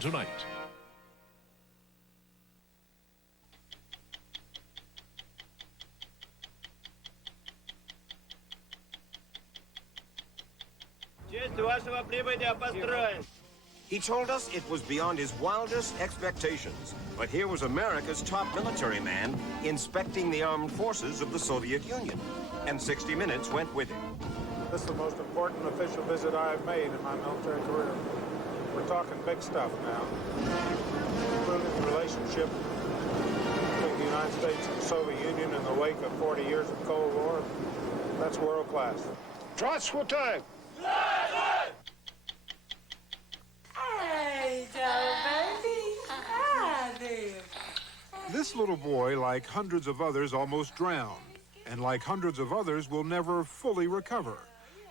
tonight. He told us it was beyond his wildest expectations. But here was America's top military man inspecting the armed forces of the Soviet Union. And 60 Minutes went with him. This is the most important official visit I've made in my military career. We're talking big stuff now. Improving the relationship between the United States and the Soviet Union in the wake of 40 years of Cold War. That's world class. Здравствуйте! Hey, Joe, baby. Hi there. This little boy, like hundreds of others, almost drowned. And like hundreds of others, will never fully recover.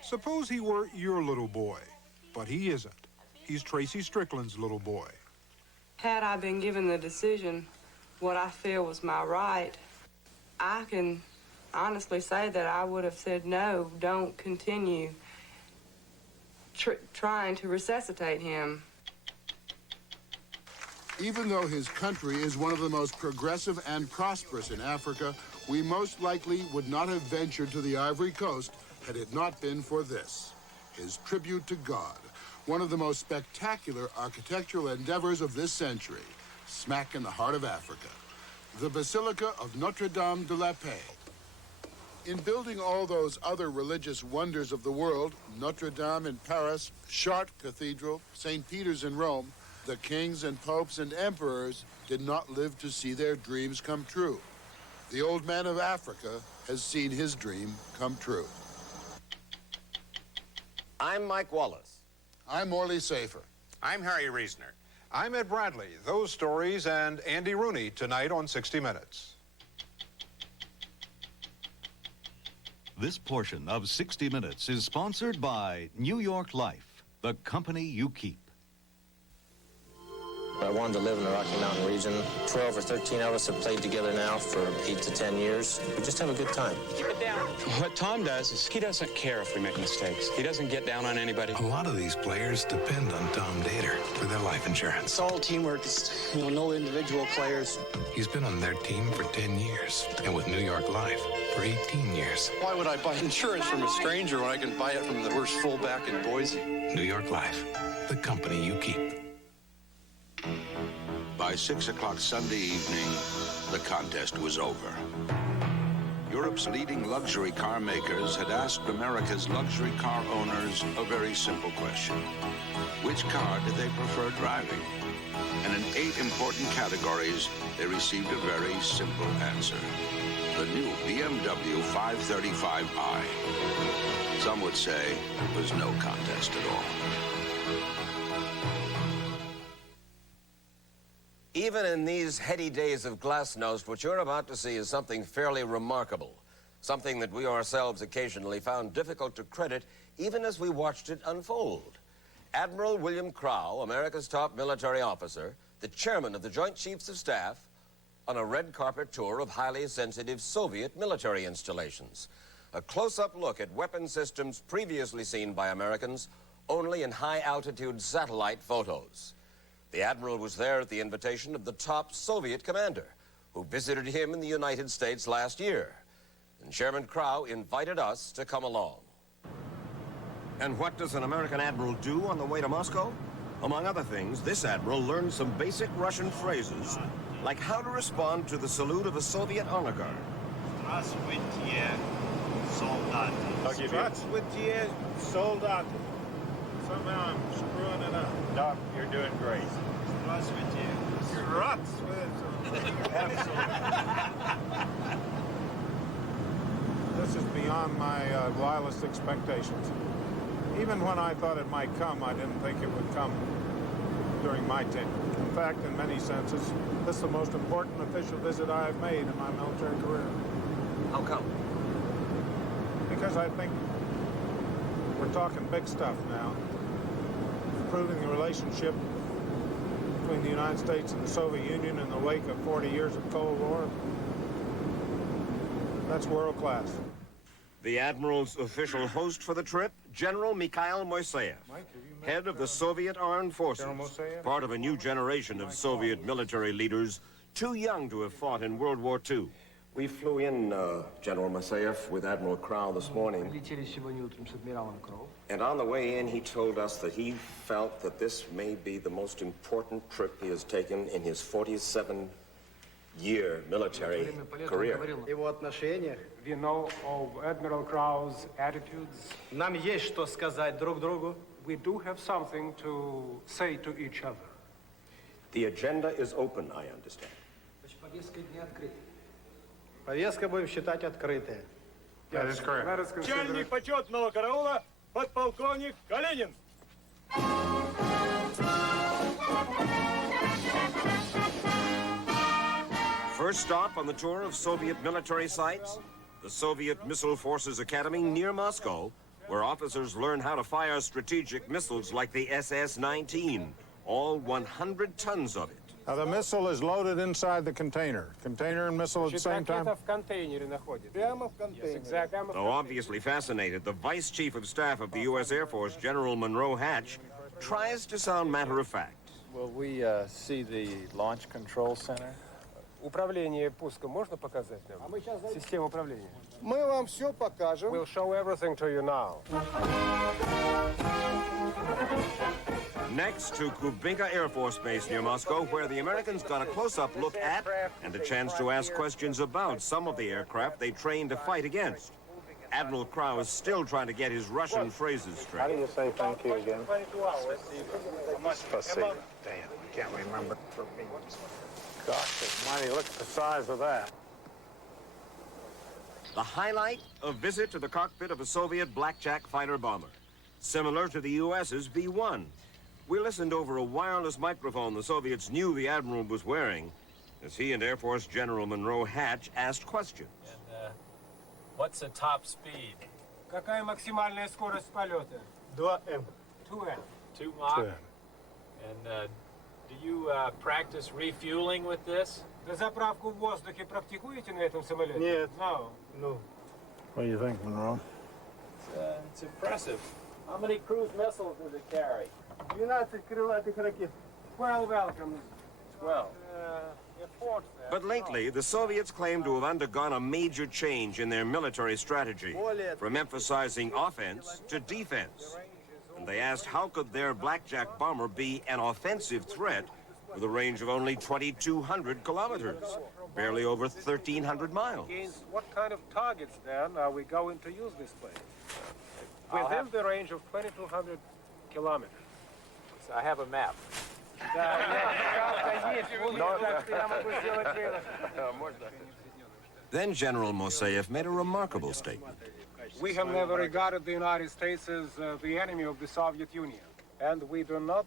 Suppose he were your little boy. But he isn't. He's Tracy Strickland's little boy. Had I been given the decision, what I feel was my right, I can honestly say that I would have said, no, don't continue trying to resuscitate him. Even though his country is one of the most progressive and prosperous in Africa, we most likely would not have ventured to the Ivory Coast had it not been for this, his tribute to God, one of the most spectacular architectural endeavors of this century, smack in the heart of Africa, the Basilica of Notre-Dame de la Paix. In building all those other religious wonders of the world, Notre Dame in Paris, Chartres Cathedral, St. Peter's in Rome, the kings and popes and emperors did not live to see their dreams come true. The old man of Africa has seen his dream come true. I'm Mike Wallace. I'm Morley Safer. I'm Harry Reasoner. I'm Ed Bradley. Those stories and Andy Rooney tonight on 60 Minutes. This portion of 60 Minutes is sponsored by New York Life, the company you keep. I wanted to live in the Rocky Mountain region. 12 or 13 of us have played together now for 8 to 10 years. We just have a good time. Keep it down. What Tom does is he doesn't care if we make mistakes. He doesn't get down on anybody. A lot of these players depend on Tom Dater for their life insurance. It's all teamwork. It's, no individual players. He's been on their team for 10 years and with New York Life for 18 years. Why would I buy insurance from a stranger when I can buy it from the worst fullback in Boise? New York Life, the company you keep. By 6 o'clock Sunday evening, the contest was over. Europe's leading luxury car makers had asked America's luxury car owners a very simple question. Which car did they prefer driving? And in 8 important categories, they received a very simple answer. The new BMW 535i. Some would say it was no contest at all. Even in these heady days of glasnost, what you're about to see is something fairly remarkable. Something that we ourselves occasionally found difficult to credit even as we watched it unfold. Admiral William Crowe, America's top military officer, the chairman of the Joint Chiefs of Staff, on a red carpet tour of highly sensitive Soviet military installations. A close-up look at weapon systems previously seen by Americans only in high-altitude satellite photos. The Admiral was there at the invitation of the top Soviet commander, who visited him in the United States last year. And Chairman Crowe invited us to come along. And what does an American admiral do on the way to Moscow? Among other things, this admiral learned some basic Russian phrases, like how to respond to the salute of a Soviet honor guard. Здравствуйте, солдаты. Здравствуйте, солдаты. Somehow I'm screwing it up. Doc, you're doing great. Здравствуйте. This is beyond my wildest expectations. Even when I thought it might come, I didn't think it would come during my tenure. In fact, in many senses, this is the most important official visit I have made in my military career. How come? Because I think we're talking big stuff now. Improving the relationship between the United States and the Soviet Union in the wake of 40 years of Cold War. That's world class. The Admiral's official host for the trip, General Mikhail Moiseev, head of the Soviet Armed Forces, part of a new generation of Soviet military leaders too young to have fought in World War II. We flew in, General Moiseev, with Admiral Crowe this morning. And on the way in, he told us that he felt that this may be the most important trip he has taken in his 47-year military career. We know of Admiral Crowe's attitudes. Нам есть что сказать друг другу. We do have something to say to each other. The agenda is open, I understand. Повестка будем считать открытой. That is correct. Let us consider Начальник почетного караула, подполковник Калинин. First stop on the tour of Soviet military sites, the Soviet Missile Forces Academy near Moscow, where officers learn how to fire strategic missiles like the SS-19, all 100 tons of it. Now, the missile is loaded inside the container. Container and missile at the same time? Though obviously fascinated, the Vice Chief of Staff of the U.S. Air Force, General Monroe Hatch, tries to sound matter-of-fact. Will we see the Launch Control Center? Управление пуском можно показать нам? Система управления. Мы вам все покажем. We'll show everything to you now. Next to Kubinka Air Force Base near Moscow, where the Americans got a close-up look at and a chance to ask questions about some of the aircraft they trained to fight against. Admiral Crowe is still trying to get his Russian phrases straight. How do you say thank you again? Спасибо. Damn, I can't remember. Gosh almighty, look at the size of that. The highlight, a visit to the cockpit of a Soviet Blackjack fighter bomber, similar to the U.S.'s V-1. We listened over a wireless microphone the Soviets knew the Admiral was wearing as he and Air Force General Monroe Hatch asked questions. And what's the top speed? Какая максимальная скорость полета? 2M. 2M. 2 Mach? And do you practice refueling with this? Заправку в воздухе практикуете на этом самолете? Нет. No. No. What do you think, Monroe? It's impressive. How many cruise missiles does it carry? 12 крылатых ракет. 12 welcomes. 12. But lately, the Soviets claim to have undergone a major change in their military strategy, from emphasizing offense to defense. And they asked how could their Blackjack bomber be an offensive threat with a range of only 2,200 kilometers, barely over 1,300 miles. Against what kind of targets, then, are we going to use this plane? Within the range of 2,200 kilometers. So I have a map. Then General Moiseev made a remarkable statement. We have never regarded the United States as the enemy of the Soviet Union. And we do not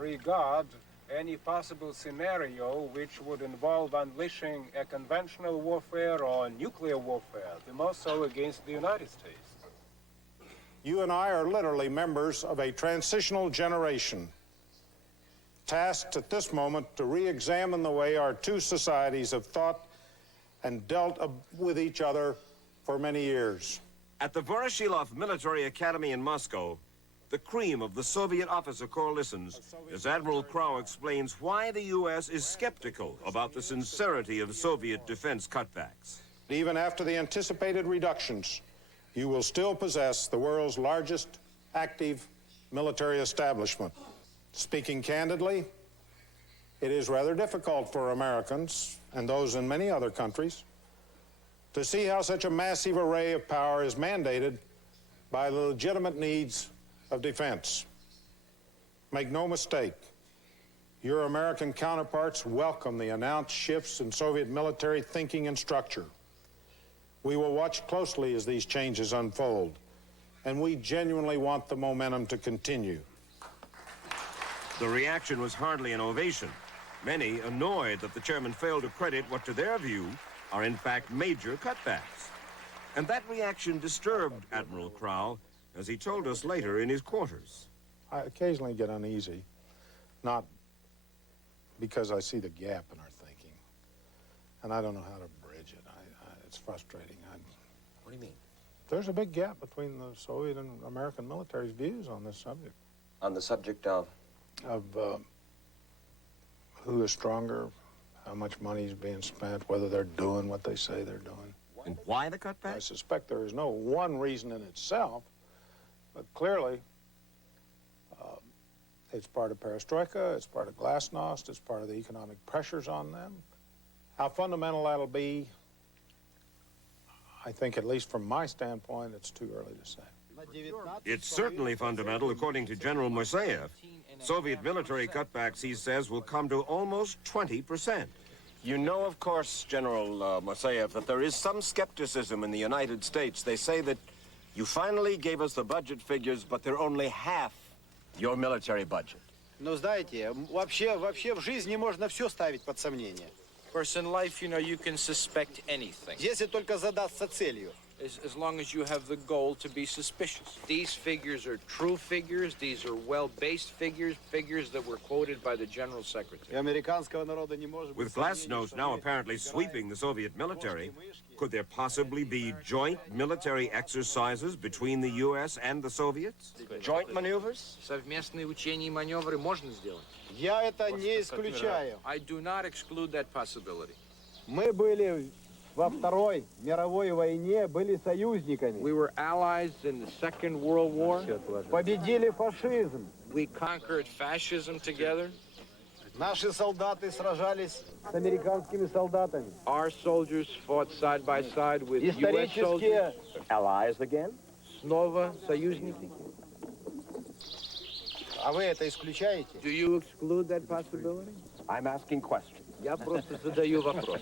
regard any possible scenario which would involve unleashing a conventional warfare or nuclear warfare, the most so against the United States. You and I are literally members of a transitional generation, tasked at this moment to re-examine the way our two societies have thought and dealt with each other for many years. At the Voroshilov Military Academy in Moscow, the cream of the Soviet officer corps listens as Admiral Crowe explains why the U.S. is skeptical about the sincerity of Soviet defense cutbacks. Even after the anticipated reductions, you will still possess the world's largest active military establishment. Speaking candidly, it is rather difficult for Americans and those in many other countries to see how such a massive array of power is mandated by the legitimate needs of defense. Make no mistake, your American counterparts welcome the announced shifts in Soviet military thinking and structure. We will watch closely as these changes unfold, and we genuinely want the momentum to continue. The reaction was hardly an ovation. Many annoyed that the chairman failed to credit what, to their view, are in fact major cutbacks. And that reaction disturbed Admiral Crowe, as he told us later in his quarters. I occasionally get uneasy, not because I see the gap in our thinking, and I don't know how to bridge it. It's frustrating. What do you mean? There's a big gap between the Soviet and American military's views on this subject. On the subject of? Of who is stronger, how much money is being spent, whether they're doing what they say they're doing. And why the cutback? I suspect there is no one reason in itself, but clearly it's part of perestroika, it's part of glasnost, it's part of the economic pressures on them. How fundamental that'll be, I think, at least from my standpoint, it's too early to say. It's certainly fundamental, according to General Moiseyev. Soviet military cutbacks, he says, will come to almost 20%. You know, of course, General Moiseyev, that there is some skepticism in the United States. They say that you finally gave us the budget figures, but they're only half your military budget. Ну, знаете, вообще в жизни можно все ставить под сомнение. Of course, in life, you know, you can suspect anything. Если только задастся целью. As long as you have the goal to be suspicious. These figures are true figures. These are well-based figures, figures that were quoted by the General Secretary. И американского народа не может быть. With glasnost now apparently sweeping the Soviet military, could there possibly be joint military exercises between the U.S. and the Soviets? Joint maneuvers? Совместные учения и маневры можно сделать. Я это не исключаю. I do not exclude that possibility. Мы были во Второй мировой войне, были союзниками. We were allies in the Second World War. Победили фашизм. We conquered fascism together. Наши солдаты сражались с американскими солдатами. Our soldiers fought side by side with U.S. Исторические soldiers. Allies again? Снова союзники. А вы это исключаете? Do you exclude that possibility? I'm asking questions. Я просто задаю вопрос.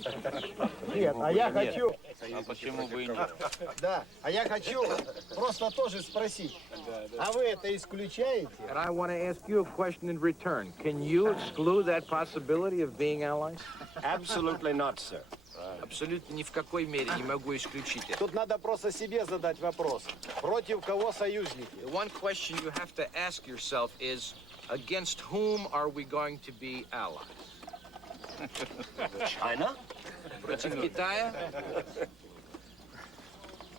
Нет, а я хочу. А почему бы и нет? Да, а я хочу просто тоже спросить. А вы это исключаете? And I want to ask you a question in return. Can you exclude that possibility of being allies? Absolutely not, sir. Абсолютно ни в какой мере не могу исключить это. Тут надо просто себе задать вопрос. Против кого союзники? The one question you have to ask yourself is, against whom are we going to be allies? China? Против Китая?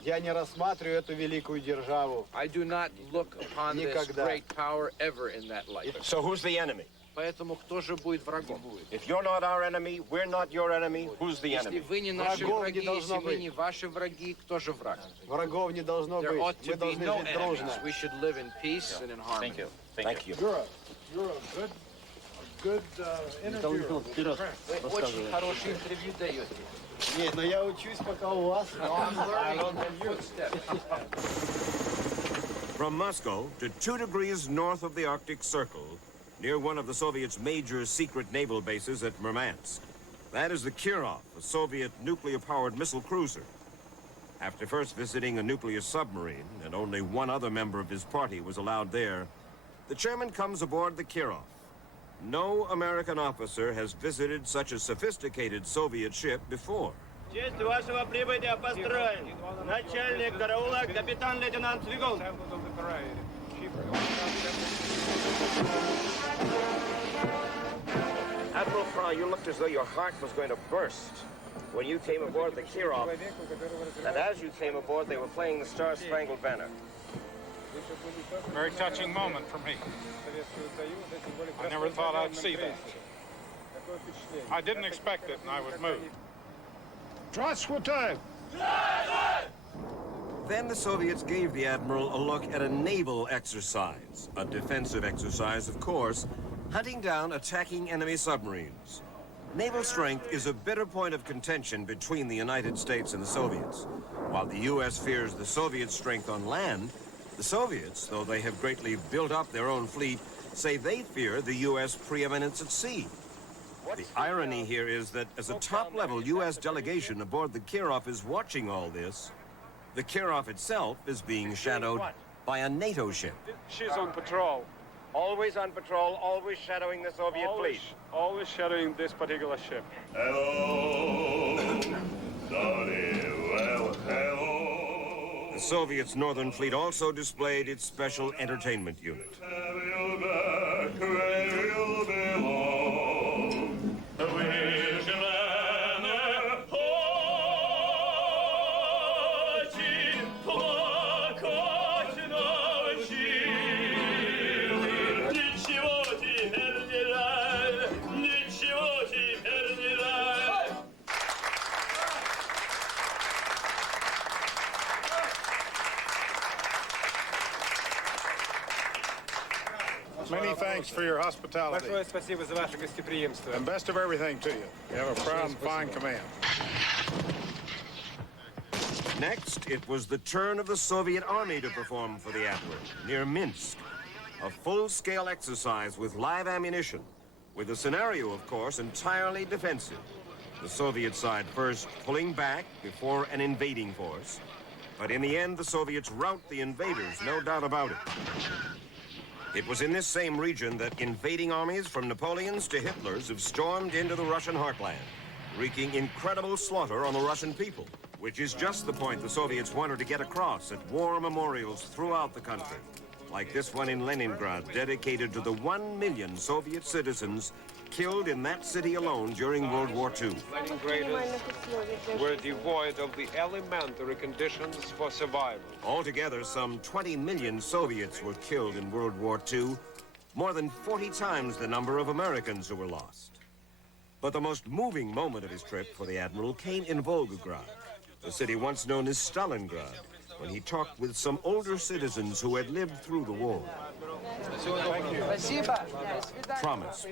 Я не рассматриваю эту великую державу. I do not look upon this Никогда. great power ever in that light. So who's the enemy? Поэтому кто же будет врагом? If you're not our enemy, we're not your enemy, who's the Если enemy? вы не наши Врагов враги, не должно если мы быть. не ваши враги, кто же враг? Врагов не должно There быть. ought to Мы be должны no жить enemies. дружно. We should live in peace and in harmony. Thank you. You're a good interviewer. Вы очень хорошее интервью даете. Нет, но я учусь пока у вас. From Moscow to 2 degrees north of the Arctic Circle, near one of the Soviets' major secret naval bases at Murmansk. That is the Kirov, a Soviet nuclear-powered missile cruiser. After first visiting a nuclear submarine, and only one other member of his party was allowed there, the chairman comes aboard the Kirov. No American officer has visited such a sophisticated Soviet ship before. Честь вашего прибытия построен. Начальник караула, капитан-лейтенант Легон. Admiral Crowe, you looked as though your heart was going to burst when you came aboard the Kirov. And as you came aboard, they were playing the Star-Spangled Banner. Very touching moment for me. I never thought I'd see that. I didn't expect it, and I was moved. Then the Soviets gave the Admiral a look at a naval exercise, a defensive exercise, of course, hunting down attacking enemy submarines. Naval strength is a bitter point of contention between the United States and the Soviets. While the U.S. fears the Soviet strength on land, the Soviets, though they have greatly built up their own fleet, say they fear the U.S. preeminence at sea. The irony here is that as a top-level U.S. delegation aboard the Kirov is watching all this, the Kirov itself is being shadowed by a NATO ship. She's on patrol. Always on patrol, always shadowing the Soviet fleet. Always shadowing this particular ship. The Soviets' Northern Fleet also displayed its special entertainment unit. Thanks for your hospitality. Большое спасибо за ваше гостеприимство. And best of everything to you. You have a proud and fine command. Next, it was the turn of the Soviet Army to perform for the Admiral, near Minsk. A full-scale exercise with live ammunition, with the scenario, of course, entirely defensive. The Soviet side first pulling back before an invading force. But in the end, the Soviets rout the invaders, no doubt about it. It was in this same region that invading armies from Napoleon's to Hitler's have stormed into the Russian heartland, wreaking incredible slaughter on the Russian people, which is just the point the Soviets wanted to get across at war memorials throughout the country, like this one in Leningrad, dedicated to the 1 million Soviet citizens killed in that city alone during World War II. Leningraders were devoid of the elementary conditions for survival. Altogether, some 20 million Soviets were killed in World War II, more than 40 times the number of Americans who were lost. But the most moving moment of his trip for the Admiral came in Volgograd, the city once known as Stalingrad, when he talked with some older citizens who had lived through the war. Promise,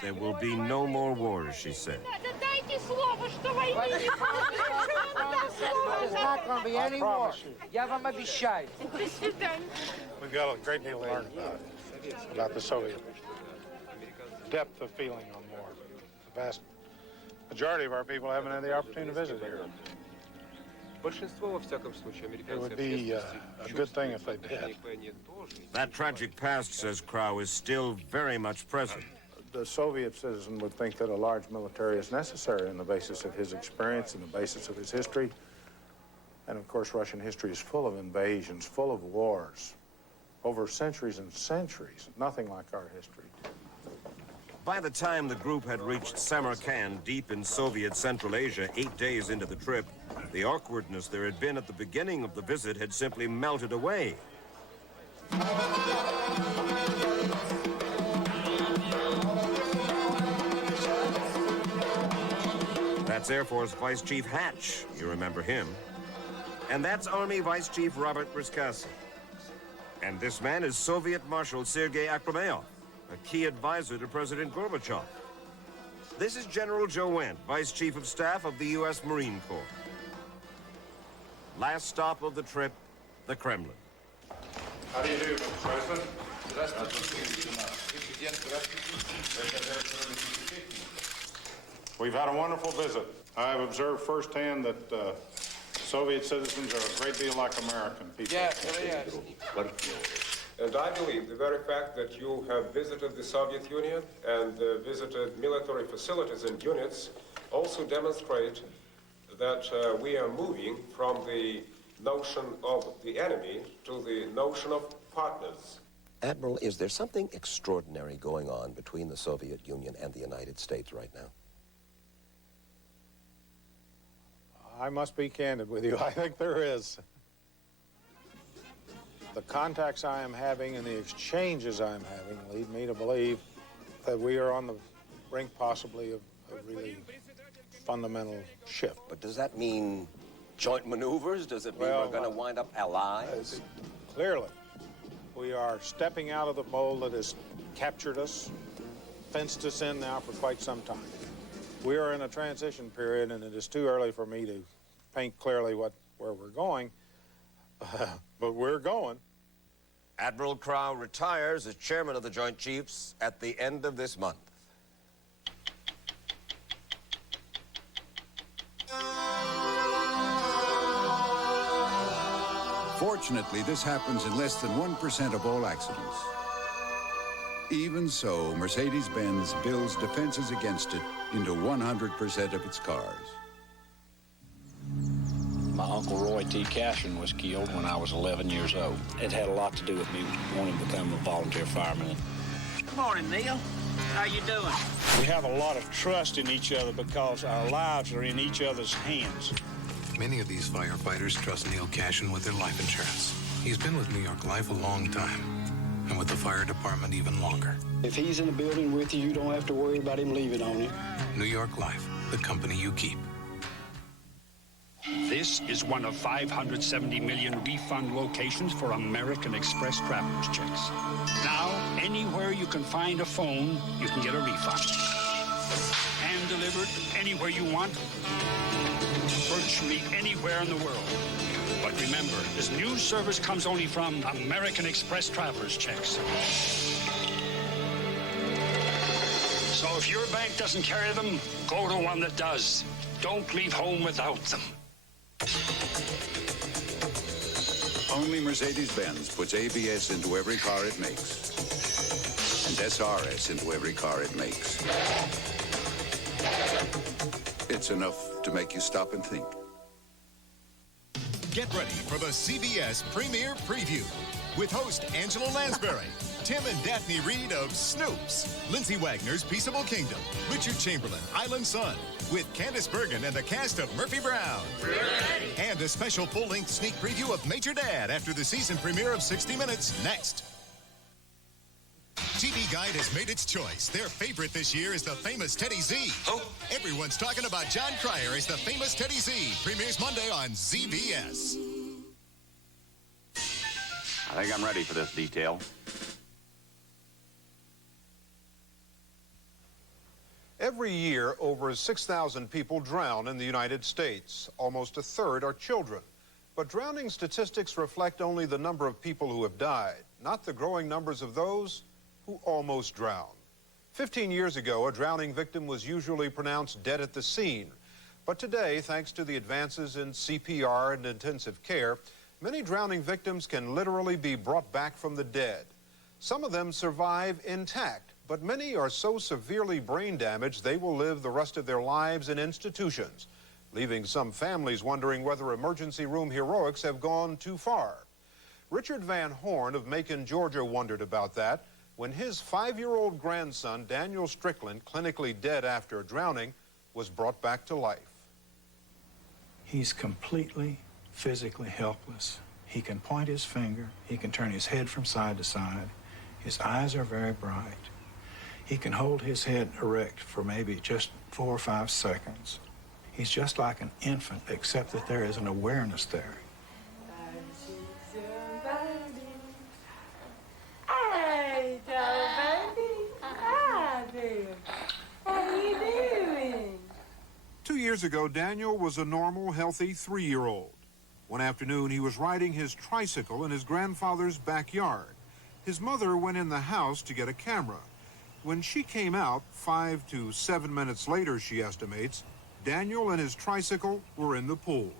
there will be no more wars, she said. There's not going to be any more. We've got a great deal to learn about the Soviet depth of feeling on war. The vast majority of our people haven't had the opportunity to visit here. It would be a good thing if they did. That tragic past, says Crowe, is still very much present. The Soviet citizen would think that a large military is necessary on the basis of his experience and the basis of his history. And of course, Russian history is full of invasions, full of wars, over centuries and centuries, nothing like our history. By the time the group had reached Samarkand, deep in Soviet Central Asia, 8 days into the trip, the awkwardness there had been at the beginning of the visit had simply melted away. That's Air Force Vice Chief Hatch, you remember him. And that's Army Vice Chief Robert Breskassi. And this man is Soviet Marshal Sergei Akrameyev, a key advisor to President Gorbachev. This is General Joe Wendt, Vice Chief of Staff of the U.S. Marine Corps. Last stop of the trip, the Kremlin. How do you do, Mr. President? We've had a wonderful visit. I have observed firsthand that Soviet citizens are a great deal like American people. Yes. And I believe the very fact that you have visited the Soviet Union and visited military facilities and units also demonstrate that we are moving from the notion of the enemy to the notion of partners. Admiral, is there something extraordinary going on between the Soviet Union and the United States right now? I must be candid with you. I think there is. The contacts I am having and the exchanges I'm having lead me to believe that we are on the brink possibly of a really fundamental shift. But does that mean joint maneuvers? Does it mean we're going to wind up allies? Clearly. We are stepping out of the mold that has captured us, fenced us in now for quite some time. We are in a transition period, and it is too early for me to paint clearly where we're going, but we're going. Admiral Crowe retires as chairman of the Joint Chiefs at the end of this month. Fortunately, this happens in less than 1% of all accidents. Even so, Mercedes-Benz builds defenses against it into 100% of its cars. My Uncle Roy T. Cashin was killed when I was 11 years old. It had a lot to do with me wanting to become a volunteer fireman. Good morning, Neil. How you doing? We have a lot of trust in each other because our lives are in each other's hands. Many of these firefighters trust Neil Cashin with their life insurance. He's been with New York Life a long time, and with the fire department even longer. If he's in the building with you, you don't have to worry about him leaving on you. New York Life, the company you keep. This is one of 570 million refund locations for American Express traveler's checks. Now, anywhere you can find a phone, you can get a refund. Hand delivered anywhere you want, virtually anywhere in the world. But remember, this new service comes only from American Express traveler's checks. So if your bank doesn't carry them, go to one that does. Don't leave home without them. Only Mercedes-Benz puts ABS into every car it makes, and SRS into every car it makes. It's enough to make you stop and think. Get ready for the CBS Premiere Preview with host Angela Lansbury, Tim and Daphne Reed of Snoops, Lindsay Wagner's Peaceable Kingdom, Richard Chamberlain, Island Sun, with Candace Bergen and the cast of Murphy Brown. And a special full-length sneak preview of Major Dad after the season premiere of 60 Minutes next. TV Guide has made its choice. Their favorite this year is the famous Teddy Z. Oh. Everyone's talking about John Cryer as the famous Teddy Z. Premieres Monday on CBS. I think I'm ready for this detail. Every year, over 6,000 people drown in the United States. Almost a third are children. But drowning statistics reflect only the number of people who have died, not the growing numbers of those who almost drowned. 15 years ago, a drowning victim was usually pronounced dead at the scene. But today, thanks to the advances in CPR and intensive care, many drowning victims can literally be brought back from the dead. Some of them survive intact, but many are so severely brain damaged they will live the rest of their lives in institutions, leaving some families wondering whether emergency room heroics have gone too far. Richard Van Horn of Macon, Georgia, wondered about that when his 5-year-old grandson, Daniel Strickland, clinically dead after drowning, was brought back to life. He's completely physically helpless. He can point his finger. He can turn his head from side to side. His eyes are very bright. He can hold his head erect for maybe just 4 or 5 seconds. He's just like an infant, except that there is an awareness there. Hey, baby. Hi there. How you doing? 2 years ago, Daniel was a normal, healthy 3-year-old. One afternoon, he was riding his tricycle in his grandfather's backyard. His mother went in the house to get a camera. When she came out, 5 to 7 minutes later, she estimates, Daniel and his tricycle were in the pool.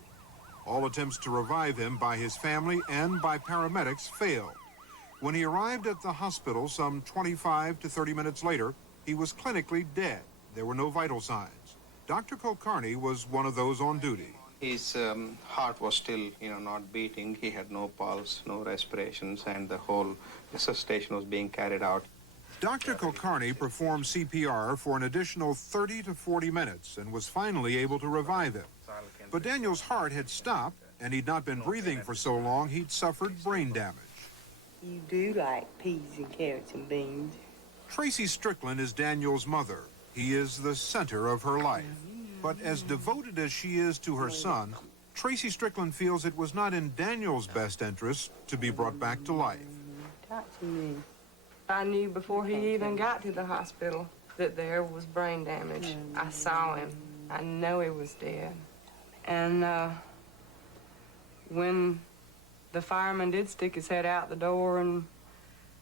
All attempts to revive him by his family and by paramedics failed. When he arrived at the hospital some 25 to 30 minutes later, he was clinically dead. There were no vital signs. Dr. Kulkarni was one of those on duty. His heart was still, not beating. He had no pulse, no respirations, and the whole resuscitation was being carried out. Dr. Kulkarni performed CPR for an additional 30 to 40 minutes and was finally able to revive him. But Daniel's heart had stopped, and he'd not been breathing for so long he'd suffered brain damage. You do like peas and carrots and beans. Tracy Strickland is Daniel's mother. He is the center of her life. But as devoted as she is to her son, Tracy Strickland feels it was not in Daniel's best interest to be brought back to life. Talk to me. I knew before he even got to the hospital that there was brain damage. I saw him. I know he was dead. And when the fireman did stick his head out the door, and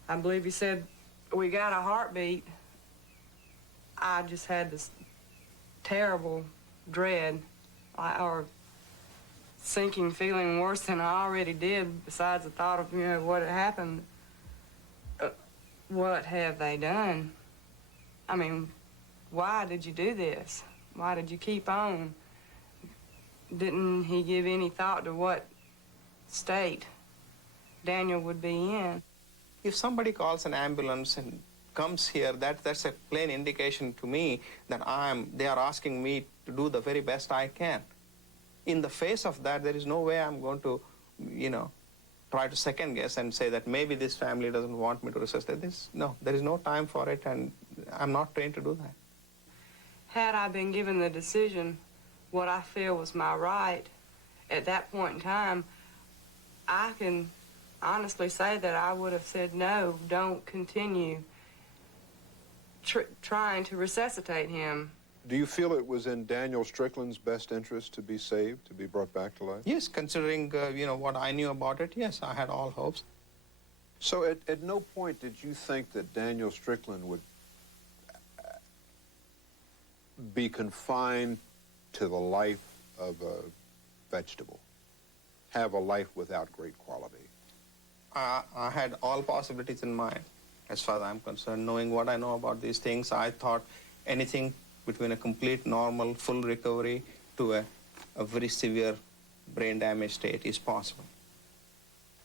I believe he said, "We got a heartbeat," I just had this terrible dread, or sinking feeling worse than I already did, besides the thought of, what had happened. What have they done? I mean, why did you do this? Why did you keep on? Didn't he give any thought to what state Daniel would be in? If somebody calls an ambulance and comes here, that's a plain indication to me that they are asking me to do the very best I can. In the face of that, there is no way I'm going to, try to second guess and say that maybe this family doesn't want me to resuscitate this. No, there is no time for it, and I'm not trained to do that. Had I been given the decision, what I feel was my right, at that point in time, I can honestly say that I would have said, no, don't continue trying to resuscitate him. Do you feel it was in Daniel Strickland's best interest to be saved, to be brought back to life? Yes, considering, what I knew about it, yes, I had all hopes. So at no point did you think that Daniel Strickland would be confined to the life of a vegetable, have a life without great quality? I had all possibilities in mind. As far as I'm concerned, knowing what I know about these things, I thought anything between a complete normal, full recovery to a very severe brain damage state is possible.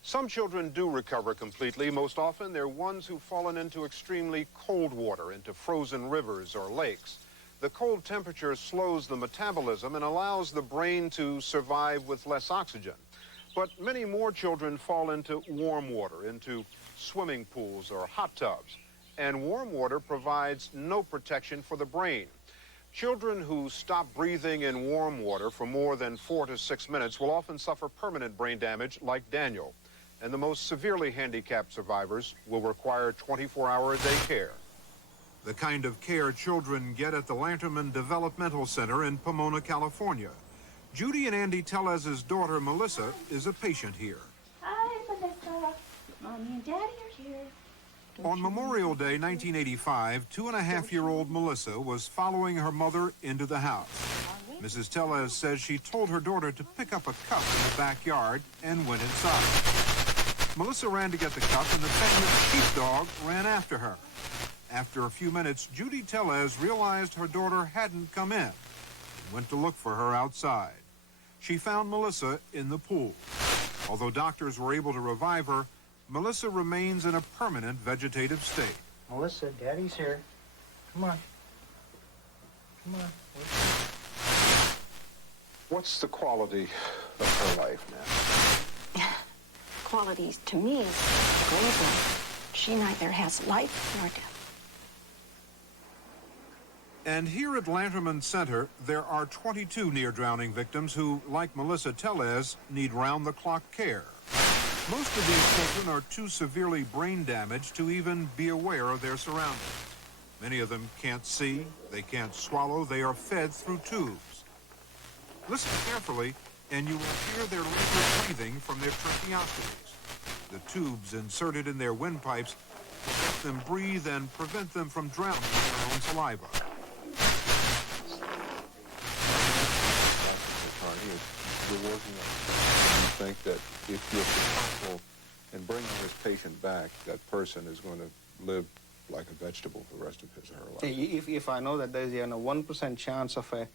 Some children do recover completely. Most often, they're ones who've fallen into extremely cold water, into frozen rivers or lakes. The cold temperature slows the metabolism and allows the brain to survive with less oxygen. But many more children fall into warm water, into swimming pools or hot tubs. And warm water provides no protection for the brain. Children who stop breathing in warm water for more than 4 to 6 minutes will often suffer permanent brain damage like Daniel. And the most severely handicapped survivors will require 24-hour-a-day care. The kind of care children get at the Lanterman Developmental Center in Pomona, California. Judy and Andy Tellez's daughter, Melissa, is a patient here. Hi, Melissa. Mommy and Daddy are here. On Memorial Day, 1985, 2.5-year-old Melissa was following her mother into the house. Mrs. Tellez says she told her daughter to pick up a cup in the backyard and went inside. Melissa ran to get the cup, and the famous sheepdog ran after her. After a few minutes, Judy Tellez realized her daughter hadn't come in and went to look for her outside. She found Melissa in the pool. Although doctors were able to revive her, Melissa remains in a permanent vegetative state. Melissa, Daddy's here. Come on. Come on. What's the quality of her life now? Qualities to me is grave life. She neither has life nor death. And here at Lanterman Center, there are 22 near-drowning victims who, like Melissa Tellez, need round-the-clock care. Most of these children are too severely brain damaged to even be aware of their surroundings. Many of them can't see, they can't swallow, they are fed through tubes. Listen carefully, and you will hear their labored breathing from their tracheostomies. The tubes inserted in their windpipes help them breathe and prevent them from drowning in their own saliva. You're working on it. You think that if you're successful in bringing this patient back, that person is going to live like a vegetable for the rest of his or her life? If I know that there's a 1% chance of a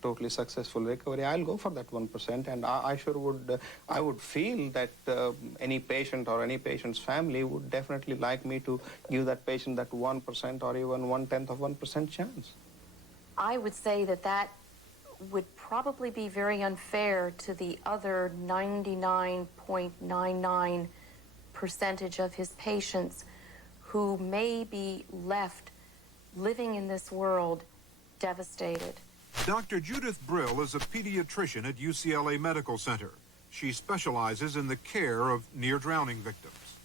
totally successful recovery, I'll go for that 1%, and I sure would. I would feel that any patient or any patient's family would definitely like me to give that patient that 1% or even 1/10 of 1% chance. I would say that would probably be very unfair to the other 99.99% of his patients who may be left living in this world devastated. Dr. Judith Brill is a pediatrician at UCLA Medical Center. She specializes in the care of near-drowning victims.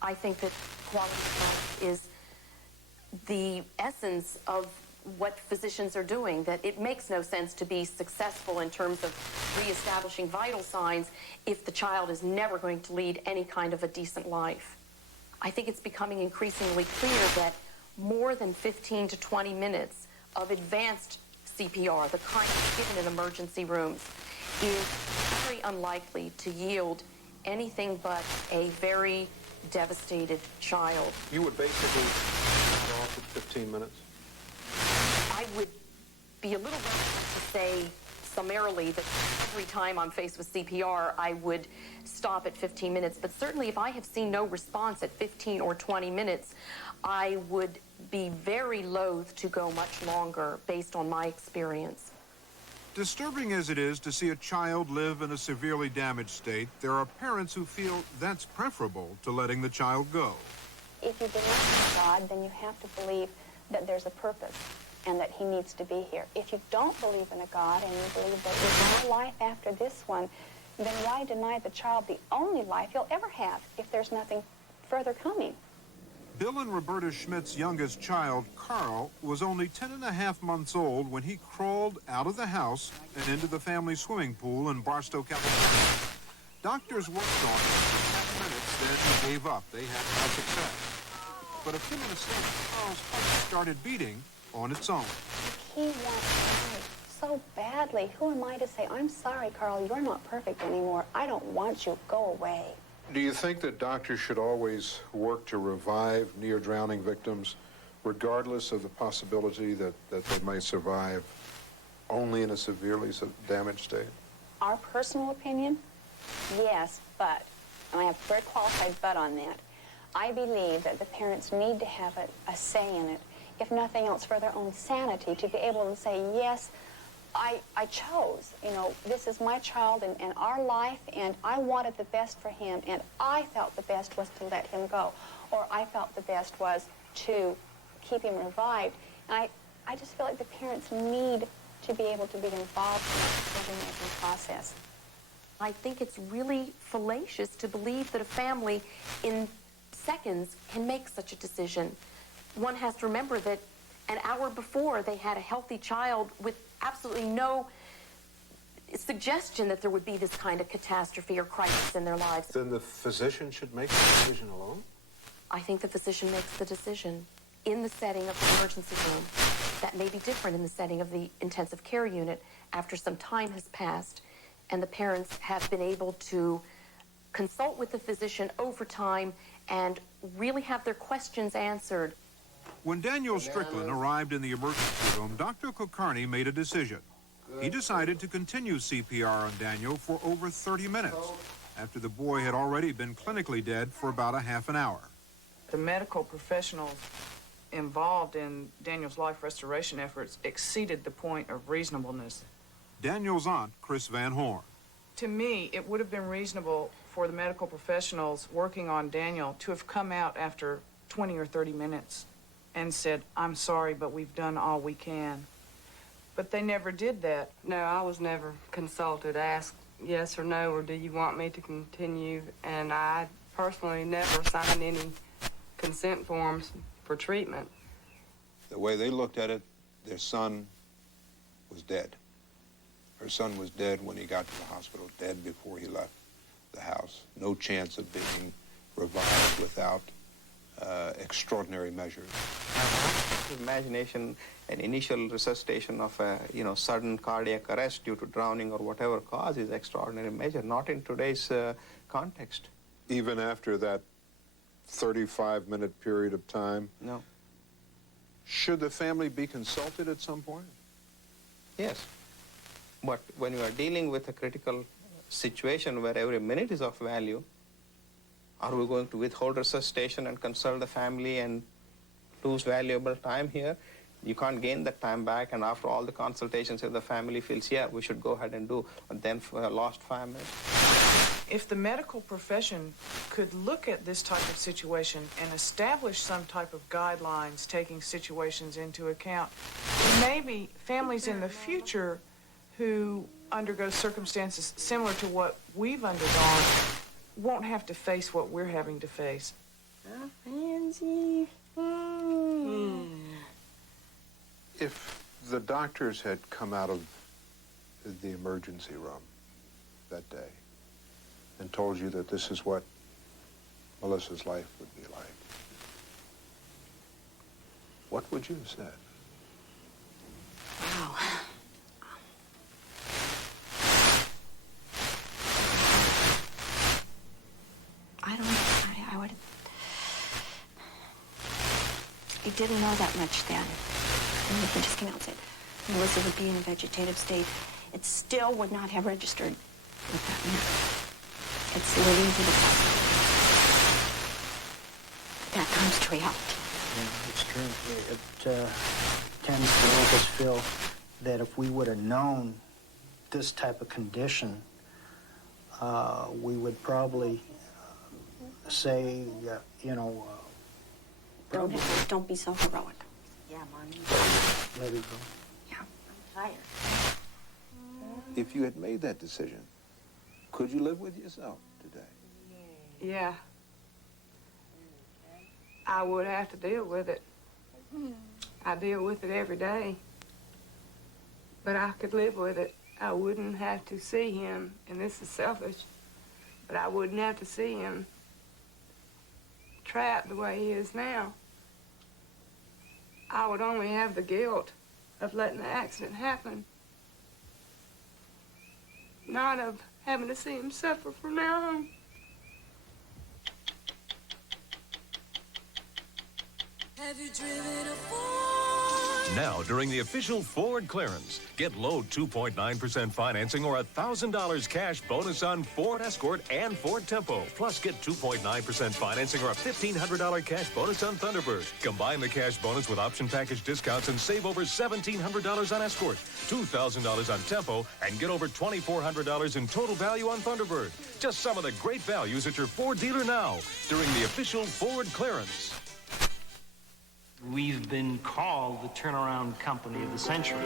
I think that quality of life is the essence of what physicians are doing, that it makes no sense to be successful in terms of reestablishing vital signs if the child is never going to lead any kind of a decent life. I think it's becoming increasingly clear that more than 15 to 20 minutes of advanced CPR, the kind that's given in emergency rooms, is very unlikely to yield anything but a very devastated child. You would basically start off at 15 minutes? I would be a little reticent to say summarily that every time I'm faced with CPR, I would stop at 15 minutes. But certainly if I have seen no response at 15 or 20 minutes, I would be very loath to go much longer based on my experience. Disturbing as it is to see a child live in a severely damaged state, there are parents who feel that's preferable to letting the child go. If you believe in God, then you have to believe that there's a purpose. and that he needs to be here. If you don't believe in a God and you believe that there's no life after this one, then why deny the child the only life he'll ever have if there's nothing further coming? Bill and Roberta Schmidt's youngest child, Carl, was only 10.5 months old when he crawled out of the house and into the family swimming pool in Barstow, California. Doctors worked on him for 10 minutes, then he gave up. They had no success. But a few minutes later, Carl's heart started beating on its own. He wants life so badly. Who am I to say, I'm sorry, Carl, you're not perfect anymore. I don't want you. Go away. Do you think that doctors should always work to revive near-drowning victims, regardless of the possibility that they may survive only in a severely damaged state? Our personal opinion, yes, but, and I have a very qualified but on that, I believe that the parents need to have a say in it, if nothing else for their own sanity, to be able to say, yes, I chose, you know, this is my child and our life, and I wanted the best for him, and I felt the best was to let him go, or I felt the best was to keep him revived. And I just feel like the parents need to be able to be involved in the decision-making process. I think it's really fallacious to believe that a family in seconds can make such a decision. One has to remember that an hour before they had a healthy child with absolutely no suggestion that there would be this kind of catastrophe or crisis in their lives. Then the physician should make the decision alone? I think the physician makes the decision in the setting of the emergency room. That may be different in the setting of the intensive care unit after some time has passed and the parents have been able to consult with the physician over time and really have their questions answered. When Daniel Strickland arrived in the emergency room, Dr. Kulkarni made a decision. He decided to continue CPR on Daniel for over 30 minutes, after the boy had already been clinically dead for about a half an hour. The medical professionals involved in Daniel's life restoration efforts exceeded the point of reasonableness. Daniel's aunt, Chris Van Horn. To me, it would have been reasonable for the medical professionals working on Daniel to have come out after 20 or 30 minutes and said, I'm sorry, but we've done all we can. But they never did that. No, I was never consulted, asked yes or no, or do you want me to continue? And I personally never signed any consent forms for treatment. The way they looked at it, their son was dead. Her son was dead when he got to the hospital, dead before he left the house. No chance of being revived without extraordinary measures. Imagination, an initial resuscitation of a sudden cardiac arrest due to drowning or whatever cause is extraordinary measure, not in today's context. Even after that 35-minute period of time? No. Should the family be consulted at some point? Yes. But when you are dealing with a critical situation where every minute is of value, are we going to withhold resuscitation and consult the family and lose valuable time here? You can't gain that time back, and after all the consultations, if the family feels, yeah, we should go ahead and do, and then for a lost 5 minutes. If the medical profession could look at this type of situation and establish some type of guidelines taking situations into account, maybe families in the future who undergo circumstances similar to what we've undergone won't have to face what we're having to face. If the doctors had come out of the emergency room that day and told you that this is what Melissa's life would be like, what would you have said? Wow. I didn't know that much then. And you can just come out and say, Melissa would be in a vegetative state. It still would not have registered what that meant. It's living to the top. That comes to reality. Yeah, it's true. It tends to make us feel that if we would have known this type of condition, we would probably say, Don't be so heroic. Yeah, Mommy. Let it go. Yeah, I'm tired. If you had made that decision, could you live with yourself today? Yeah. I would have to deal with it. I deal with it every day. But I could live with it. I wouldn't have to see him, and this is selfish, but I wouldn't have to see him trapped the way he is now. I would only have the guilt of letting the accident happen, not of having to see him suffer from now on. Have you driven a Ford? Now, during the official Ford clearance, get low 2.9% financing or $1,000 cash bonus on Ford Escort and Ford Tempo. Plus, get 2.9% financing or a $1,500 cash bonus on Thunderbird. Combine the cash bonus with option package discounts and save over $1,700 on Escort, $2,000 on Tempo, and get over $2,400 in total value on Thunderbird. Just some of the great values at your Ford dealer now during the official Ford clearance. We've been called the turnaround company of the century.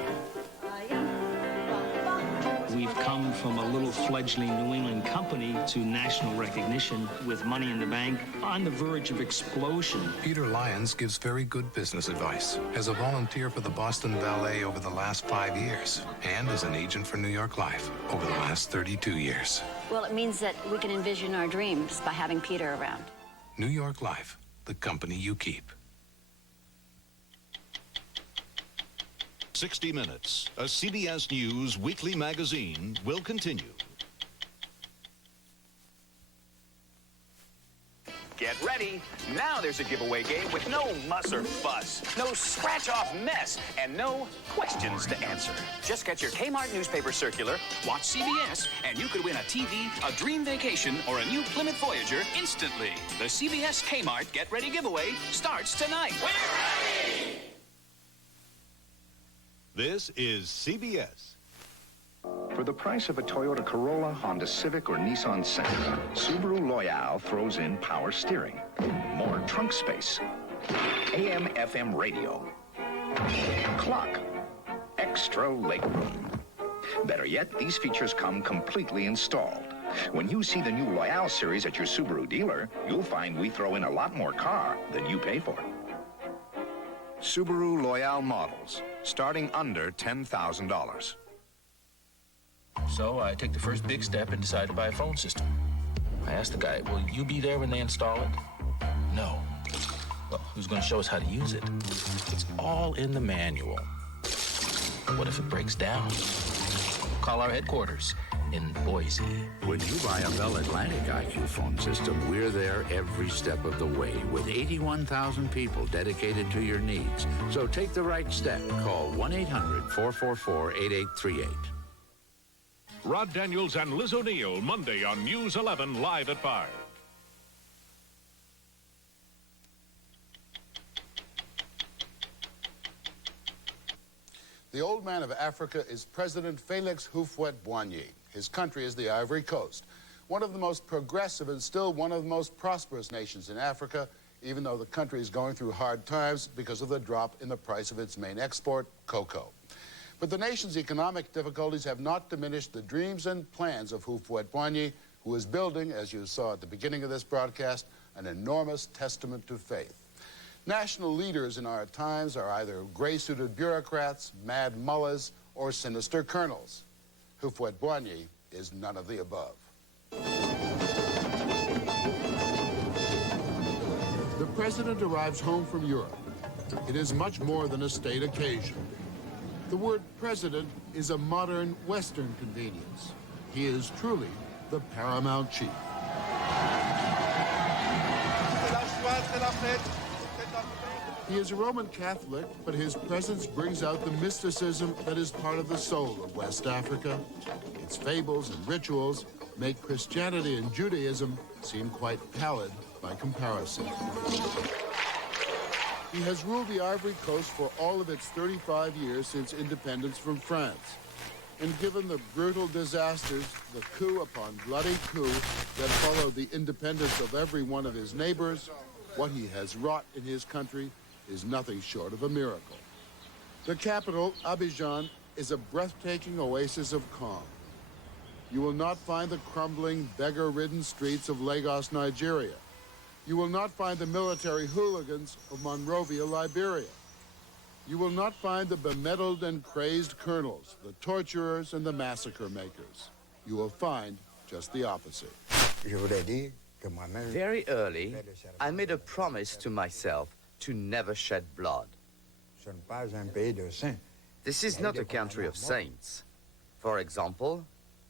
We've come from a little fledgling New England company to national recognition with money in the bank, on the verge of explosion. Peter Lyons gives very good business advice as a volunteer for the Boston Ballet over the last 5 years and as an agent for New York Life over the last 32 years. Well, it means that we can envision our dreams by having Peter around. New York Life, the company you keep. 60 Minutes, a CBS News weekly magazine, will continue. Get ready. Now there's a giveaway game with no muss or fuss, no scratch-off mess, and no questions to answer. Just get your Kmart newspaper circular, watch CBS, and you could win a TV, a dream vacation, or a new Plymouth Voyager instantly. The CBS Kmart Get Ready giveaway starts tonight. We're ready! This is CBS. For the price of a Toyota Corolla, Honda Civic, or Nissan Sentra, Subaru Loyale throws in power steering, more trunk space, AM/FM radio, clock, extra legroom. Better yet, these features come completely installed. When you see the new Loyale series at your Subaru dealer, you'll find we throw in a lot more car than you pay for. Subaru Loyale models, starting under $10,000. So I take the first big step and decide to buy a phone system. I asked the guy, will you be there when they install it? No. Well, who's going to show us how to use it? It's all in the manual. What if it breaks down? Call our headquarters in Boise. When you buy a Bell Atlantic IQ phone system, we're there every step of the way with 81,000 people dedicated to your needs. So take the right step. Call 1-800-444-8838. Rod Daniels and Liz O'Neill, Monday on News 11, live at 5. The old man of Africa is President Felix Houphouet-Boigny. His country is the Ivory Coast, one of the most progressive and still one of the most prosperous nations in Africa, even though the country is going through hard times because of the drop in the price of its main export, cocoa. But the nation's economic difficulties have not diminished the dreams and plans of Houphouet-Boigny, who is building, as you saw at the beginning of this broadcast, an enormous testament to faith. National leaders in our times are either gray-suited bureaucrats, mad mullahs, or sinister colonels. Houphouet-Boigny is none of the above. The president arrives home from Europe. It is much more than a state occasion. The word president is a modern Western convenience. He is truly the paramount chief. He is a Roman Catholic, but his presence brings out the mysticism that is part of the soul of West Africa. Its fables and rituals make Christianity and Judaism seem quite pallid by comparison. He has ruled the Ivory Coast for all of its 35 years since independence from France. And given the brutal disasters, the coup upon bloody coup that followed the independence of every one of his neighbors, what he has wrought in his country is nothing short of a miracle. The capital, Abidjan, is a breathtaking oasis of calm. You will not find the crumbling, beggar-ridden streets of Lagos, Nigeria. You will not find the military hooligans of Monrovia, Liberia. You will not find the bemedaled and crazed colonels, the torturers and the massacre makers. You will find just the opposite. Very early, I made a promise to myself to never shed blood. This is not a country of saints. For example,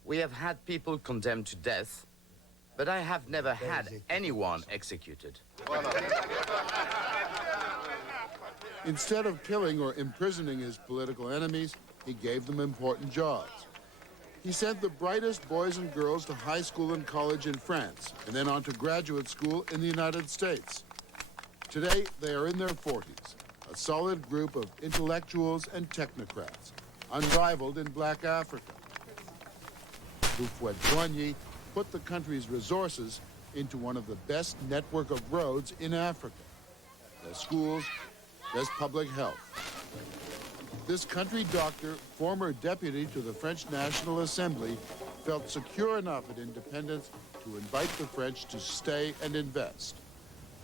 we have had people condemned to death, but I have never had anyone executed. Instead of killing or imprisoning his political enemies, he gave them important jobs. He sent the brightest boys and girls to high school and college in France, and then on to graduate school in the United States. Today, they are in their 40s, a solid group of intellectuals and technocrats, unrivaled in black Africa. Houphouet-Boigny put the country's resources into one of the best network of roads in Africa. There's schools, there's public health. This country doctor, former deputy to the French National Assembly, felt secure enough at independence to invite the French to stay and invest.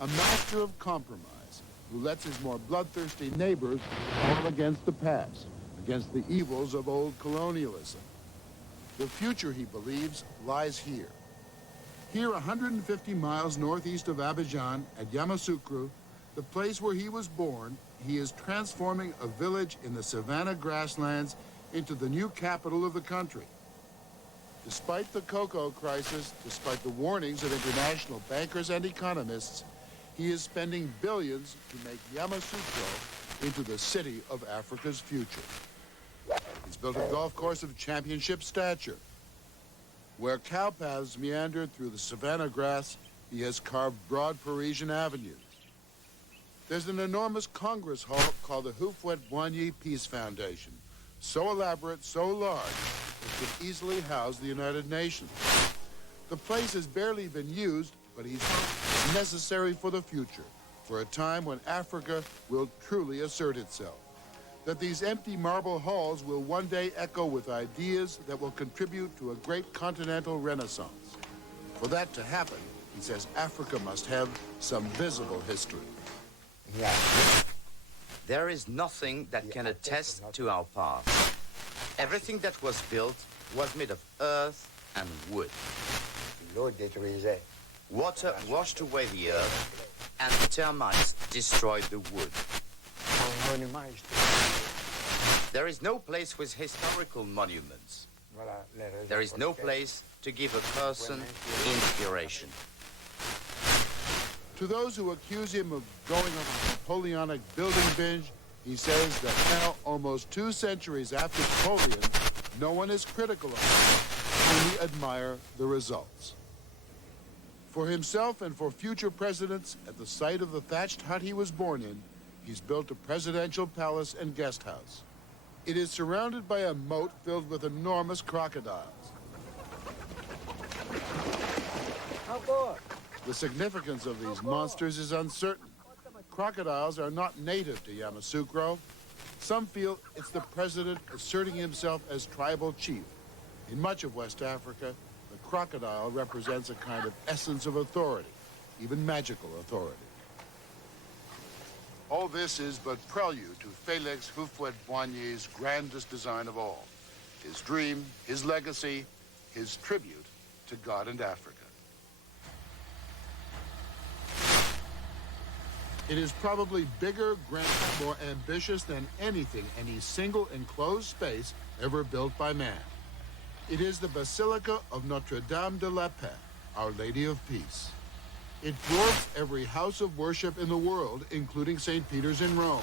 A master of compromise who lets his more bloodthirsty neighbors fall against the past, against the evils of old colonialism. The future, he believes, lies here. Here, 150 miles northeast of Abidjan, at Yamoussoukro, the place where he was born, he is transforming a village in the savanna grasslands into the new capital of the country. Despite the cocoa crisis, despite the warnings of international bankers and economists, he is spending billions to make Yamoussoukro into the city of Africa's future. He's built a golf course of championship stature. Where cow paths meander through the savanna grass, he has carved broad Parisian avenues. There's an enormous Congress hall called the Houphouet-Boigny Peace Foundation, so elaborate, so large, it could easily house the United Nations. The place has barely been used, but he's necessary for the future, for a time when Africa will truly assert itself. That these empty marble halls will one day echo with ideas that will contribute to a great continental renaissance. For that to happen, he says Africa must have some visible history. There is nothing that can attest to our past. Everything that was built was made of earth and wood. Water washed away the earth, and the termites destroyed the wood. There is no place with historical monuments. There is no place to give a person inspiration. To those who accuse him of going on a Napoleonic building binge, he says that now, almost 2 centuries after Napoleon, no one is critical of him, only admire the results. For himself and for future presidents, at the site of the thatched hut he was born in, he's built a presidential palace and guest house. It is surrounded by a moat filled with enormous crocodiles. The significance of these monsters is uncertain. Crocodiles are not native to Yamoussoukro. Some feel it's the president asserting himself as tribal chief. In much of West Africa, the crocodile represents a kind of essence of authority, even magical authority. All this is but prelude to Felix Houphouet-Boigny's grandest design of all. His dream, his legacy, his tribute to God and Africa. It is probably bigger, grander, more ambitious than anything any single enclosed space ever built by man. It is the Basilica of Notre-Dame de la Paix, Our Lady of Peace. It dwarfs every house of worship in the world, including St. Peter's in Rome.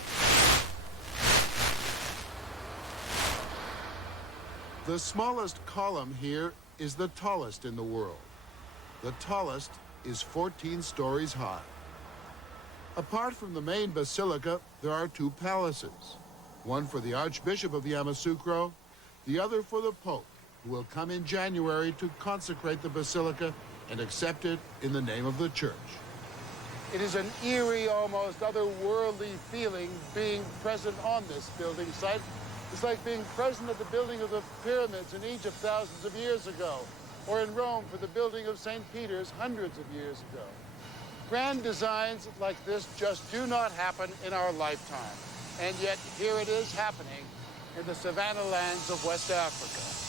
The smallest column here is the tallest in the world. The tallest is 14 stories high. Apart from the main basilica, there are 2 palaces. One for the Archbishop of Yamoussoukro, the other for the Pope, who will come in January to consecrate the basilica and accept it in the name of the church. It is an eerie, almost otherworldly feeling being present on this building site. It's like being present at the building of the pyramids in Egypt thousands of years ago, or in Rome for the building of St. Peter's hundreds of years ago. Grand designs like this just do not happen in our lifetime. And yet here it is happening in the savanna lands of West Africa.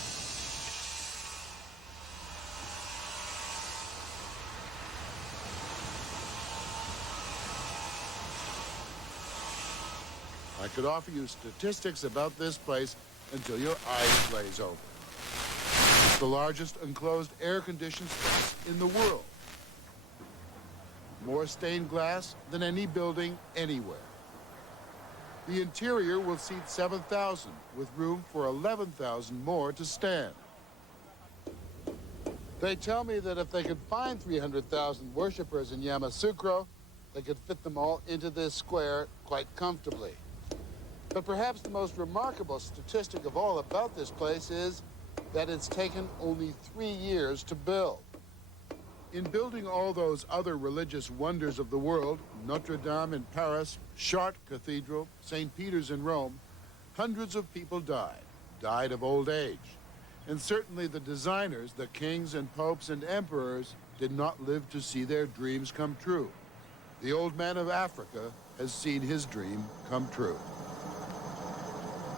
I could offer you statistics about this place until your eyes glaze over. It's the largest enclosed air-conditioned space in the world. More stained glass than any building anywhere. The interior will seat 7,000, with room for 11,000 more to stand. They tell me that if they could find 300,000 worshippers in Yamoussoukro, they could fit them all into this square quite comfortably. But perhaps the most remarkable statistic of all about this place is that it's taken only 3 years to build. In building all those other religious wonders of the world, Notre Dame in Paris, Chartres Cathedral, St. Peter's in Rome, hundreds of people died of old age. And certainly the designers, the kings and popes and emperors, did not live to see their dreams come true. The old man of Africa has seen his dream come true.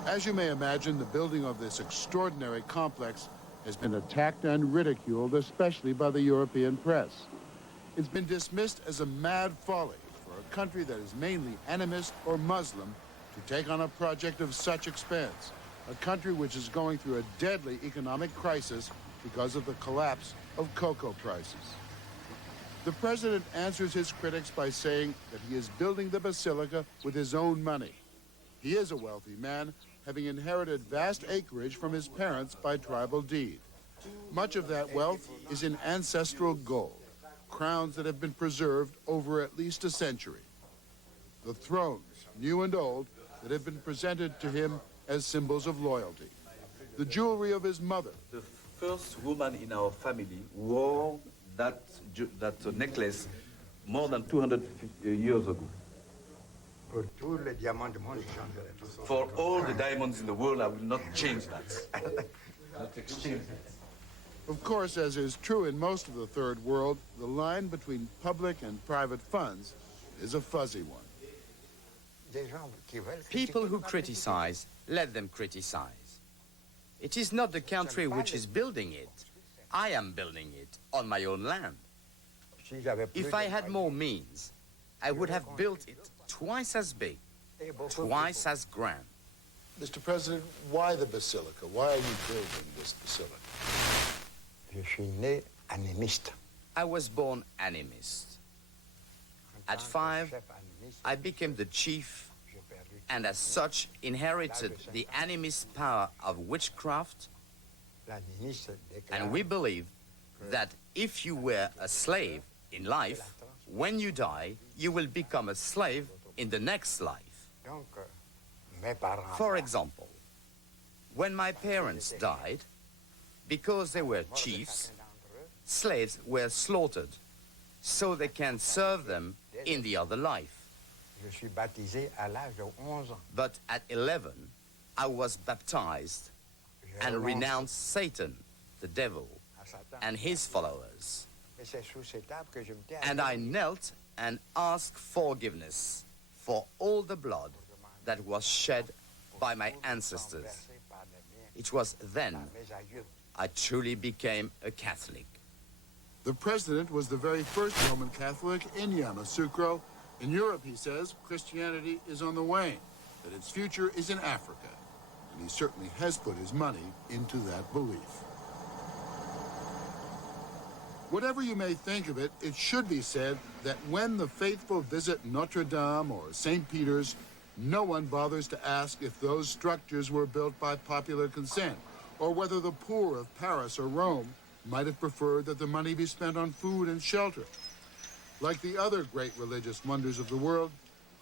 As you may imagine, the building of this extraordinary complex has been attacked and ridiculed, especially by the European press. It's been dismissed as a mad folly for a country that is mainly animist or Muslim to take on a project of such expense, a country which is going through a deadly economic crisis because of the collapse of cocoa prices. The president answers his critics by saying that he is building the basilica with his own money. He is a wealthy man, having inherited vast acreage from his parents by tribal deed. Much of that wealth is in ancestral gold, crowns that have been preserved over at least a century. The thrones, new and old, that have been presented to him as symbols of loyalty. The jewelry of his mother. The first woman in our family wore that necklace more than 200 years ago. For all the diamonds in the world, I will not change that. Not exchange that. Of course, as is true in most of the third world, the line between public and private funds is a fuzzy one. People who criticize, let them criticize. It is not the country which is building it. I am building it on my own land. If I had more means, I would have built it twice as big, twice as grand. Mr. President, why the basilica? Why are you building this basilica? I was born animist. At 5, I became the chief, and as such inherited the animist power of witchcraft. And we believe that if you were a slave in life, when you die, you will become a slave in the next life. For example, when my parents died, because they were chiefs, slaves were slaughtered so they can serve them in the other life. But at 11, I was baptized and renounced Satan, the devil, and his followers. And I knelt and asked forgiveness for all the blood that was shed by my ancestors. It was then I truly became a Catholic. The president was the very first Roman Catholic in Yamoussoukro. In Europe, he says, Christianity is on the wane, that its future is in Africa. And he certainly has put his money into that belief. Whatever you may think of it, it should be said that when the faithful visit Notre Dame or St. Peter's, no one bothers to ask if those structures were built by popular consent, or whether the poor of Paris or Rome might have preferred that the money be spent on food and shelter. Like the other great religious wonders of the world,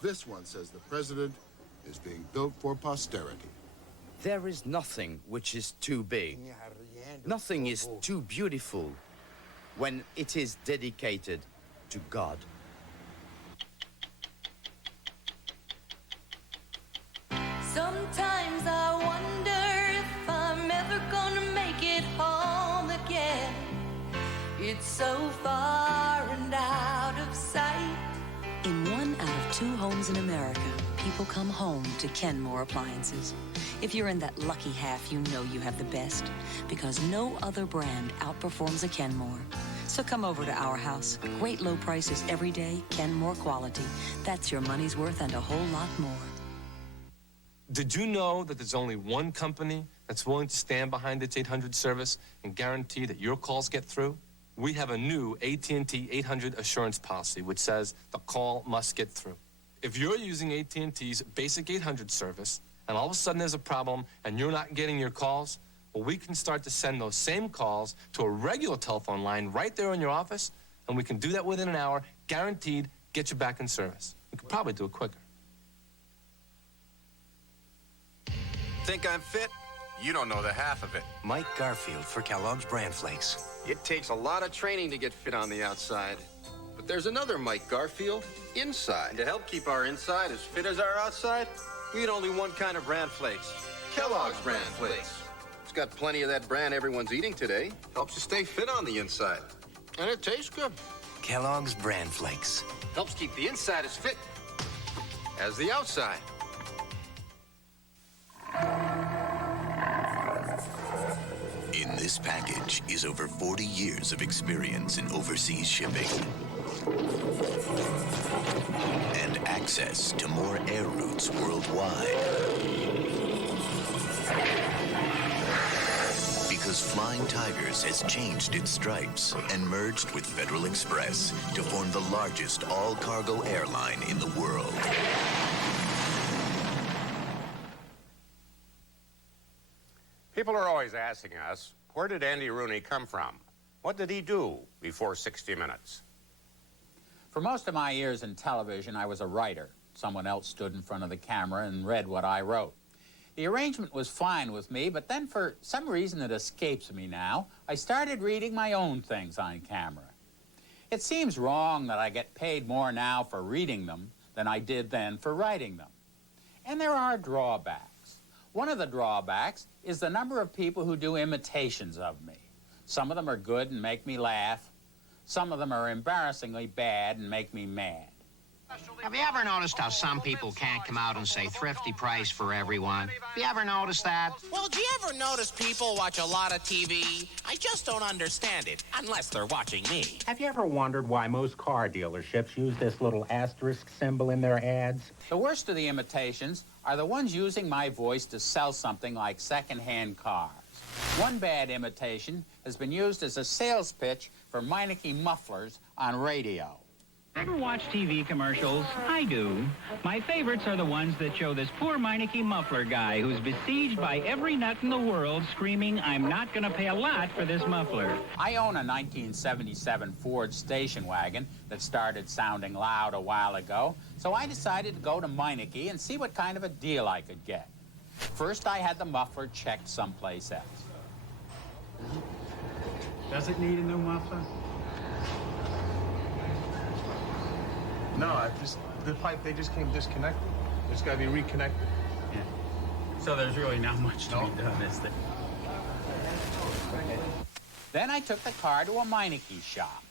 this one, says the president, is being built for posterity. There is nothing which is too big. Nothing is too beautiful when it is dedicated to God. homes in America, people come home to Kenmore appliances. If you're in that lucky half, you know you have the best, because no other brand outperforms a Kenmore. So come over to our house. Great low prices every day, Kenmore quality. That's your money's worth and a whole lot more. Did you know that there's only one company that's willing to stand behind its 800 service and guarantee that your calls get through? We have a new AT&T 800 assurance policy, which says the call must get through. If you're using AT&T's basic 800 service, and all of a sudden there's a problem and you're not getting your calls, well, we can start to send those same calls to a regular telephone line right there in your office, and we can do that within an hour, guaranteed, get you back in service. We could probably do it quicker. Think I'm fit? You don't know the half of it. Mike Garfield for Kellogg's Bran Flakes. It takes a lot of training to get fit on the outside. But there's another Mike Garfield inside. And to help keep our inside as fit as our outside, we eat only one kind of bran flakes. Kellogg's Bran Flakes. It's got plenty of that bran everyone's eating today. Helps you stay fit on the inside. And it tastes good. Kellogg's Bran Flakes. Helps keep the inside as fit as the outside. In this package is over 40 years of experience in overseas shipping and access to more air routes worldwide. Because Flying Tigers has changed its stripes and merged with Federal Express to form the largest all-cargo airline in the world. People are always asking us, where did Andy Rooney come from? What did he do before 60 Minutes? For most of my years in television, I was a writer. Someone else stood in front of the camera and read what I wrote. The arrangement was fine with me, but then for some reason that escapes me now, I started reading my own things on camera. It seems wrong that I get paid more now for reading them than I did then for writing them. And there are drawbacks. One of the drawbacks is the number of people who do imitations of me. Some of them are good and make me laugh. Some of them are embarrassingly bad and make me mad. Have you ever noticed how some people can't come out and say thrifty price for everyone? Have you ever noticed that? Well, do you ever notice people watch a lot of TV? I just don't understand it, unless they're watching me. Have you ever wondered why most car dealerships use this little asterisk symbol in their ads? The worst of the imitations are the ones using my voice to sell something like second-hand cars. One bad imitation has been used as a sales pitch for Meineke mufflers on radio. Ever watch TV commercials? I do. My favorites are the ones that show this poor Meineke muffler guy who's besieged by every nut in the world screaming, "I'm not going to pay a lot for this muffler." I own a 1977 Ford station wagon that started sounding loud a while ago, so I decided to go to Meineke and see what kind of a deal I could get. First, I had the muffler checked someplace else. Does it need a new muffler? No, the pipe, they just came disconnected. It's got to be reconnected. Yeah. So there's really not much to be done, is there? Then I took the car to a Meineke shop.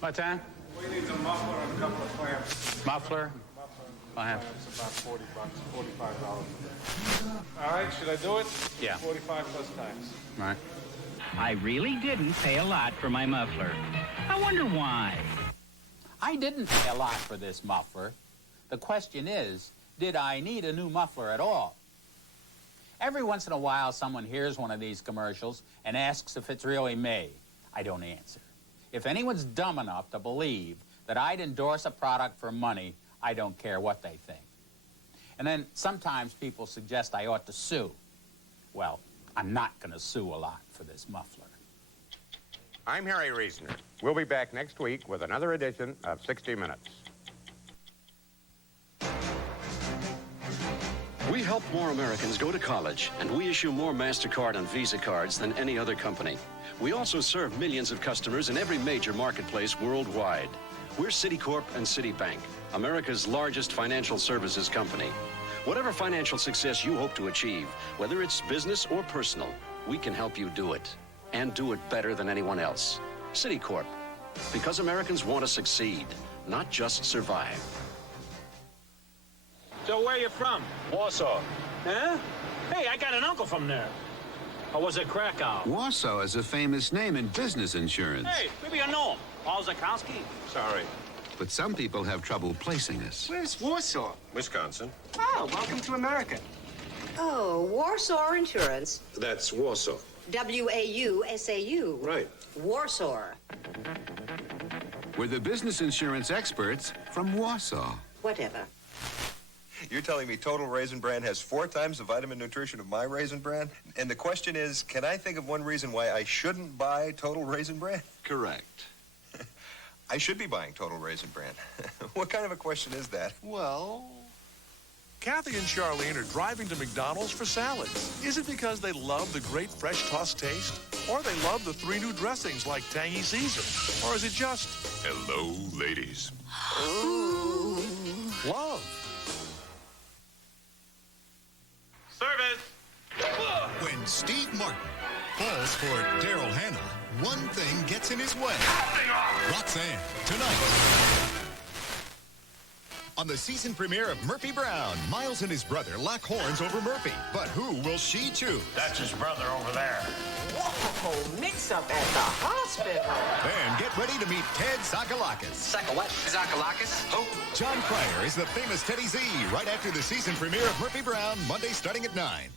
What's that? We need a muffler and a couple of clamps. Muffler? I have. It's about $40, $45. All right, should I do it? Yeah. 45 plus tax. Right. I really didn't pay a lot for my muffler. I wonder why. I didn't pay a lot for this muffler. The question is, did I need a new muffler at all? Every once in a while, someone hears one of these commercials and asks if it's really me. I don't answer. If anyone's dumb enough to believe that I'd endorse a product for money, I don't care what they think. And then sometimes people suggest I ought to sue. Well, I'm not going to sue a lot for this muffler. I'm Harry Reasoner. We'll be back next week with another edition of 60 Minutes. We help more Americans go to college, and we issue more MasterCard and Visa cards than any other company. We also serve millions of customers in every major marketplace worldwide. We're Citicorp and Citibank, America's largest financial services company. Whatever financial success you hope to achieve, whether it's business or personal, we can help you do it, and do it better than anyone else. Citicorp, because Americans want to succeed, not just survive. So where you from? Warsaw. Huh? Hey, I got an uncle from there. Or was it Krakow? Warsaw is a famous name in business insurance. Hey, maybe I know him. Paul Zakowski? Sorry. But some people have trouble placing us. Where's Warsaw? Wisconsin. Oh, welcome to America. Oh, Warsaw Insurance. That's Warsaw. W-A-U-S-A-U. Right. Warsaw. We're the business insurance experts from Warsaw. Whatever. You're telling me Total Raisin Bran has 4 times the vitamin nutrition of my Raisin Bran? And the question is, can I think of one reason why I shouldn't buy Total Raisin Bran? Correct. I should be buying Total Raisin Bran. What kind of a question is that? Well, Kathy and Charlene are driving to McDonald's for salads. Is it because they love the great fresh tossed taste? Or they love the 3 new dressings like Tangy Caesar? Or is it just, hello, ladies? Ooh. Love. Service! When Steve Martin falls for Daryl Hannah, one thing gets in his way. Roxanne, tonight. On the season premiere of Murphy Brown, Miles and his brother lock horns over Murphy. But who will she choose? That's his brother over there. Whoa, mix-up at the hospital. Then get ready to meet Ted Zakalakis. What? Zakalakis? Who? John Cryer is the famous Teddy Z right after the season premiere of Murphy Brown, Monday starting at 9.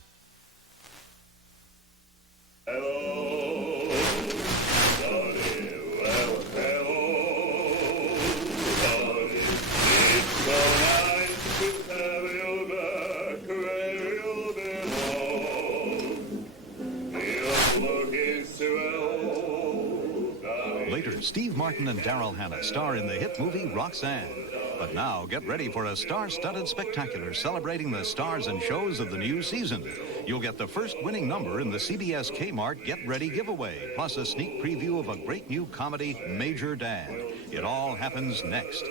Later, Steve Martin and Daryl Hannah star in the hit movie Roxanne. But now, get ready for a star-studded spectacular celebrating the stars and shows of the new season. You'll get the first winning number in the CBS Kmart Get Ready giveaway, plus a sneak preview of a great new comedy, Major Dad. It all happens next.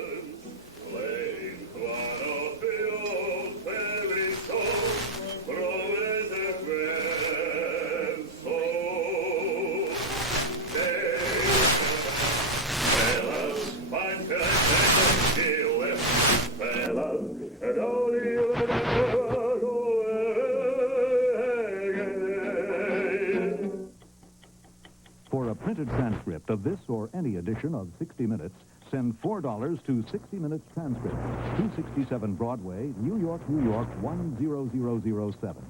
For a printed transcript of this or any edition of 60 Minutes, send $4 to 60 Minutes Transcript, 267 Broadway, New York, New York, 10007.